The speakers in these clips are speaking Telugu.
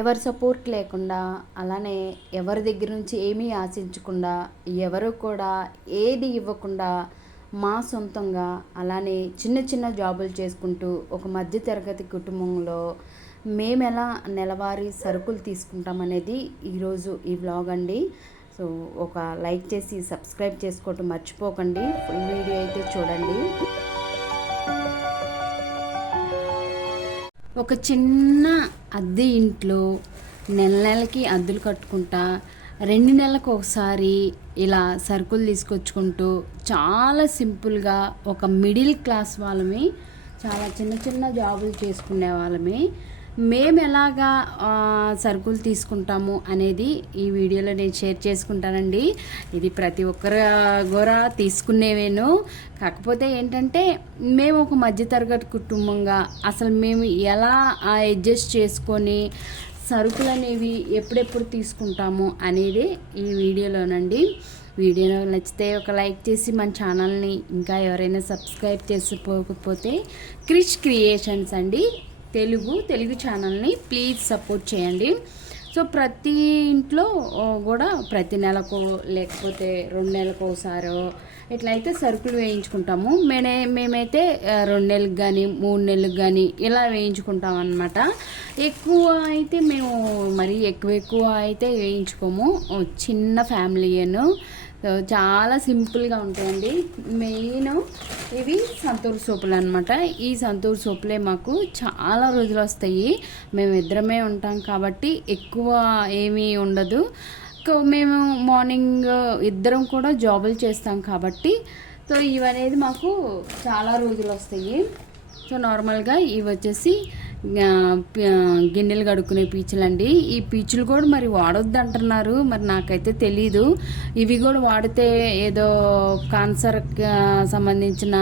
ఎవరి సపోర్ట్ లేకుండా, అలానే ఎవరి దగ్గర నుంచి ఏమీ ఆశించకుండా, ఎవరు కూడా ఏది ఇవ్వకుండా మా సొంతంగా అలానే చిన్న చిన్న జాబులు చేసుకుంటూ ఒక మధ్య తరగతి కుటుంబంలో మేమెలా నెలవారీ సరుకులు తీసుకుంటామనేది ఈరోజు ఈ వ్లాగ్ అండి. సో ఒక లైక్ చేసి సబ్స్క్రైబ్ చేసుకోవటం మర్చిపోకండి. ఫుల్ వీడియో అయితే చూడండి. ఒక చిన్న అద్దె ఇంట్లో నెలకి అద్దెలు కట్టుకుంటా 2 నెలలకు ఒకసారి ఇలా సరుకులు తీసుకొచ్చుకుంటూ చాలా సింపుల్గా ఒక మిడిల్ క్లాస్ వాళ్ళమి, చాలా చిన్న చిన్న జాబులు చేసుకునే వాళ్ళమి మేము ఎలాగా సరుకులు తీసుకుంటాము అనేది ఈ వీడియోలో నేను షేర్ చేసుకుంటానండి. ఇది ప్రతి ఒక్కరు కూడా తీసుకునేవేను. కాకపోతే ఏంటంటే మేము ఒక మధ్యతరగతి కుటుంబంగా అసలు మేము ఎలా అడ్జస్ట్ చేసుకొని సరుకులు అనేవి ఎప్పుడెప్పుడు తీసుకుంటాము అనేది ఈ వీడియోలోనండి. వీడియో నచ్చితే ఒక లైక్ చేసి మన ఛానల్ని ఇంకా ఎవరైనా సబ్స్క్రైబ్ చేసుకోకపోతే క్రిష్ క్రియేషన్స్ అండి తెలుగు ఛానల్ని ప్లీజ్ సపోర్ట్ చేయండి. సో ప్రతి ఇంట్లో కూడా ప్రతి నెలకు లేకపోతే 2 నెలలకు ఒకసారో ఇట్లయితే సరుకులు వేయించుకుంటాము. మేమైతే 2 నెలలకు కానీ 3 నెలలకు కానీ ఇలా వేయించుకుంటాం అన్నమాట. ఎక్కువ అయితే మేము మరీ ఎక్కువ అయితే వేయించుకోము. చిన్న ఫ్యామిలీను, చాలా సింపుల్గా ఉంటాయండి. మెయిన్ ఇవి సంతూర్ సోపులు అనమాట. ఈ సంతూర్ సోపులే మాకు చాలా రోజులు వస్తాయి. మేము ఇద్దరమే ఉంటాం కాబట్టి ఎక్కువ ఏమీ ఉండదు. మేము మార్నింగ్ ఇద్దరం కూడా జాబులు చేస్తాం కాబట్టి సో ఇవనేది మాకు చాలా రోజులు వస్తాయి. సో నార్మల్గా ఇవి వచ్చేసి గిన్నెలు కడుక్కునే పీచులండి. ఈ పీచులు కూడా మరి వాడొద్దు అంటున్నారు, మరి నాకైతే తెలీదు. ఇవి కూడా వాడితే ఏదో క్యాన్సర్ సంబంధించిన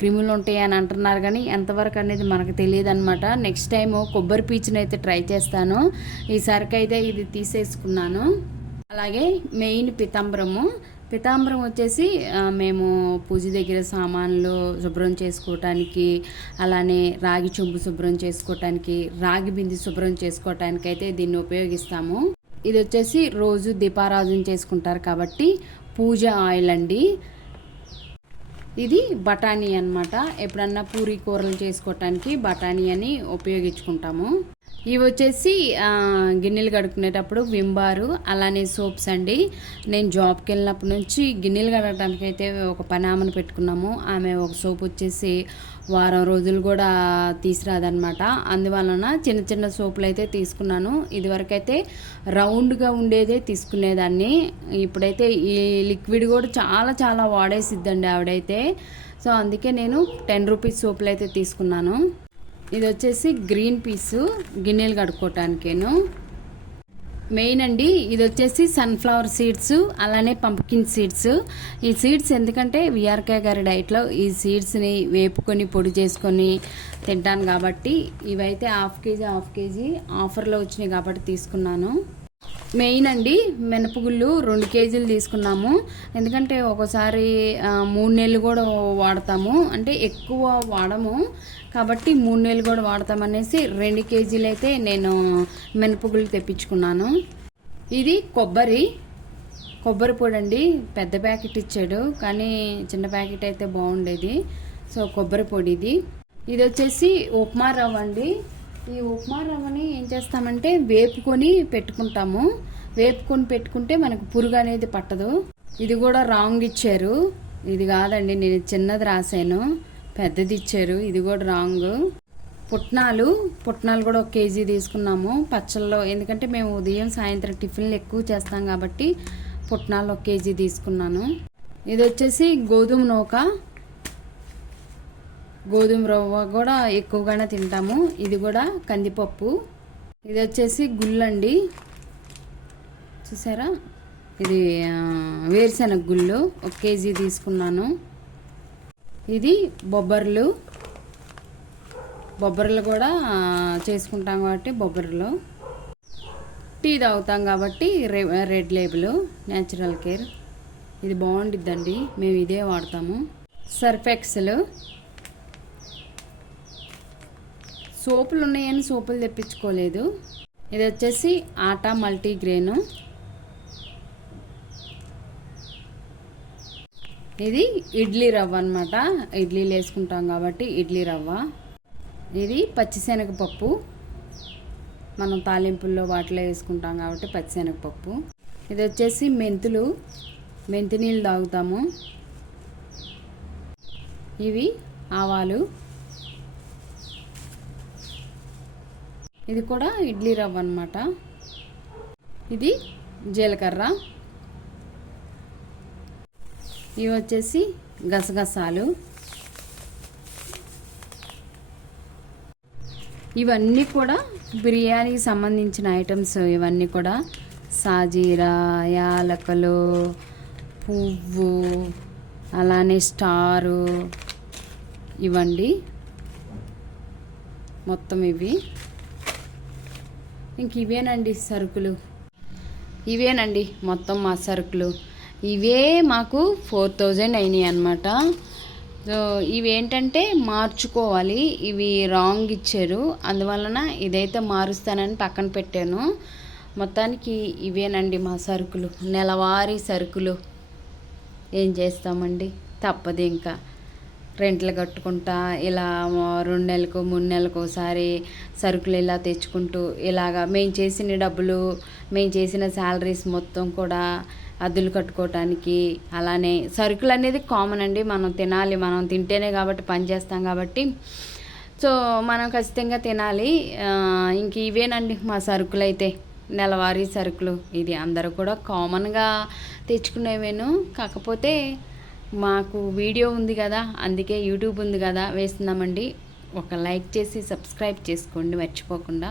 క్రిములు ఉంటాయి అని అంటున్నారు, కానీ ఎంతవరకు అనేది మనకు తెలియదు అనమాట. నెక్స్ట్ టైం కొబ్బరి పీచుని అయితే ట్రై చేస్తాను. ఈసారికి అయితే ఇది తీసేసుకున్నాను. అలాగే మెయిన్ పితాంబరం వచ్చేసి మేము పూజ దగ్గర సామాన్లు శుభ్రం చేసుకోవటానికి, అలానే రాగి చెంబు శుభ్రం చేసుకోవటానికి, రాగి బింది శుభ్రం చేసుకోవటానికి అయితే దీన్ని ఉపయోగిస్తాము. ఇది వచ్చేసి రోజు దీపారాధన చేసుకుంటారు కాబట్టి పూజ ఆయిల్ అండి. ఇది బఠానీ అన్నమాట. ఎప్పుడన్నా పూరి కూరలు చేసుకోవటానికి బఠానీ అని ఉపయోగించుకుంటాము. ఇవి వచ్చేసి గిన్నెలు కడుక్కునేటప్పుడు వింబారు, అలానే సోప్స్ అండి. నేను జాబ్కి వెళ్ళినప్పటి నుంచి గిన్నెలు కడగడానికి అయితే ఒక పని ఆమెను పెట్టుకున్నాము. ఆమె ఒక సోప్ వచ్చేసి వారం రోజులు కూడా తీసుకురాదనమాట. అందువలన చిన్న చిన్న సోపులు అయితే తీసుకున్నాను. ఇదివరకైతే రౌండ్గా ఉండేదే తీసుకునేదాన్ని. ఇప్పుడైతే ఈ లిక్విడ్ కూడా చాలా చాలా వాడేసిద్దండి ఆవిడైతే. సో అందుకే నేను 10 రూపీస్ సోపులు అయితే తీసుకున్నాను. ఇది వచ్చేసి గ్రీన్ పీసు గిన్నెలు కడుక్కోవటానికేను. మెయిన్ అండి ఇది వచ్చేసి సన్ఫ్లవర్ సీడ్స్, అలానే పంప్కిన్ సీడ్స్. ఈ సీడ్స్ ఎందుకంటే విఆర్కే గారి డైట్లో ఈ సీడ్స్ని వేపుకొని పొడి చేసుకొని తింటాను కాబట్టి ఇవైతే హాఫ్ కేజీ ఆఫర్లో వచ్చినాయి కాబట్టి తీసుకున్నాను. మెయిన్ అండి మినపగుళ్ళు 2 కేజీలు తీసుకున్నాము. ఎందుకంటే ఒకసారి 3 నెలలు కూడా వాడతాము, అంటే ఎక్కువ వాడము కాబట్టి 3 నెలలు కూడా వాడతామనేసి 2 కేజీలు అయితే నేను మినపగుళ్ళు తెప్పించుకున్నాను. ఇది కొబ్బరి పొడి అండి. పెద్ద ప్యాకెట్ ఇచ్చాడు కానీ చిన్న ప్యాకెట్ అయితే బాగుండేది. సో కొబ్బరి పొడి ఇది వచ్చేసి ఉప్మా రవ్వ అండి. ఈ ఉప్మా రవ్వని ఏం చేస్తామంటే వేపుకొని పెట్టుకుంటే మనకు పురుగు అనేది పట్టదు. ఇది కూడా రాంగ్ ఇచ్చారు. ఇది కాదండి, నేను చిన్నది రాశాను, పెద్దది ఇచ్చారు. ఇది కూడా రాంగ్. పుట్నాలు కూడా 1 కేజీ తీసుకున్నాము పచ్చళ్ళలో. ఎందుకంటే మేము ఉదయం సాయంత్రం టిఫిన్లు ఎక్కువ చేస్తాం కాబట్టి పుట్నాలు 1 కేజీ తీసుకున్నాను. ఇది వచ్చేసి గోధుమ రవ్వ కూడా ఎక్కువగానే తింటాము. ఇది కూడా కందిపప్పు. ఇది వచ్చేసి గుళ్ళండి, చూసారా, ఇది వేరుశనగ గుళ్ళు 1 కేజీ తీసుకున్నాను. ఇది బొబ్బర్లు కూడా చేసుకుంటాం కాబట్టి బొబ్బర్లు. టీ తాగుతాం కాబట్టి రెడ్ లేబుల్ న్యాచురల్ కేర్, ఇది బాగుండిద్దండి, మేము ఇదే వాడతాము. సర్ఫెక్సలు, సోపులు ఉన్నాయని సోపులు తెప్పించుకోలేదు. ఇది వచ్చేసి ఆటా మల్టీగ్రెయిన్. ఇది ఇడ్లీ రవ్వ అనమాట, ఇడ్లీలు వేసుకుంటాం కాబట్టి ఇడ్లీ రవ్వ. ఇది పచ్చిశనగపప్పు, మనం తాలింపుల్లో వాటిలో వేసుకుంటాం కాబట్టి పచ్చిశనగపప్పు. ఇది వచ్చేసి మెంతులు, మెంతి నీళ్ళు తాగుతాము. ఇవి ఆవాలు, ఇది కూడా ఇడ్లీ రవ్వ అనమాట. ఇది జీలకర్ర, ఇవి వచ్చేసి గసగసాలు. ఇవన్నీ కూడా బిర్యానీకి సంబంధించిన ఐటమ్స్. ఇవన్నీ కూడా సాజీరా, యాలకలు, పువ్వు, అలానే స్టారు ఇవ్వండి మొత్తం. ఇవి ఇంక ఇవేనండి సరుకులు, ఇవేనండి మొత్తం మా సరుకులు. ఇవే మాకు 4000 అయినాయి అన్నమాట. సో ఇవేంటంటే మార్చుకోవాలి, ఇవి రాంగ్ ఇచ్చారు, అందువలన ఇదైతే మారుస్తానని పక్కన పెట్టాను. మొత్తానికి ఇవేనండి మా సరుకులు, నెలవారీ సరుకులు. ఏం చేస్తామండి, తప్పదు. ఇంకా రెంట్లు కట్టుకుంటా ఇలా 2 నెలలకు 3 నెలలకు ఒకసారి సరుకులు ఇలా తెచ్చుకుంటూ ఇలాగా మేము చేసిన డబ్బులు, మేము చేసిన శాలరీస్ మొత్తం కూడా అద్దెలు కట్టుకోవటానికి. అలానే సరుకులు అనేది కామన్ అండి, మనం తినాలి, మనం తింటేనే కాబట్టి పని చేస్తాం కాబట్టి, సో మనం ఖచ్చితంగా తినాలి. ఇంక ఇవేనండి మా సరుకులు అయితే, నెలవారీ సరుకులు. ఇది అందరూ కూడా కామన్గా తెచ్చుకునేవేను, కాకపోతే మాకు వీడియో ఉంది కదా, అందుకే యూట్యూబ్ ఉంది కదా వేస్తున్నామండి. ఒక లైక్ చేసి సబ్స్క్రైబ్ చేసుకోండి మర్చిపోకుండా.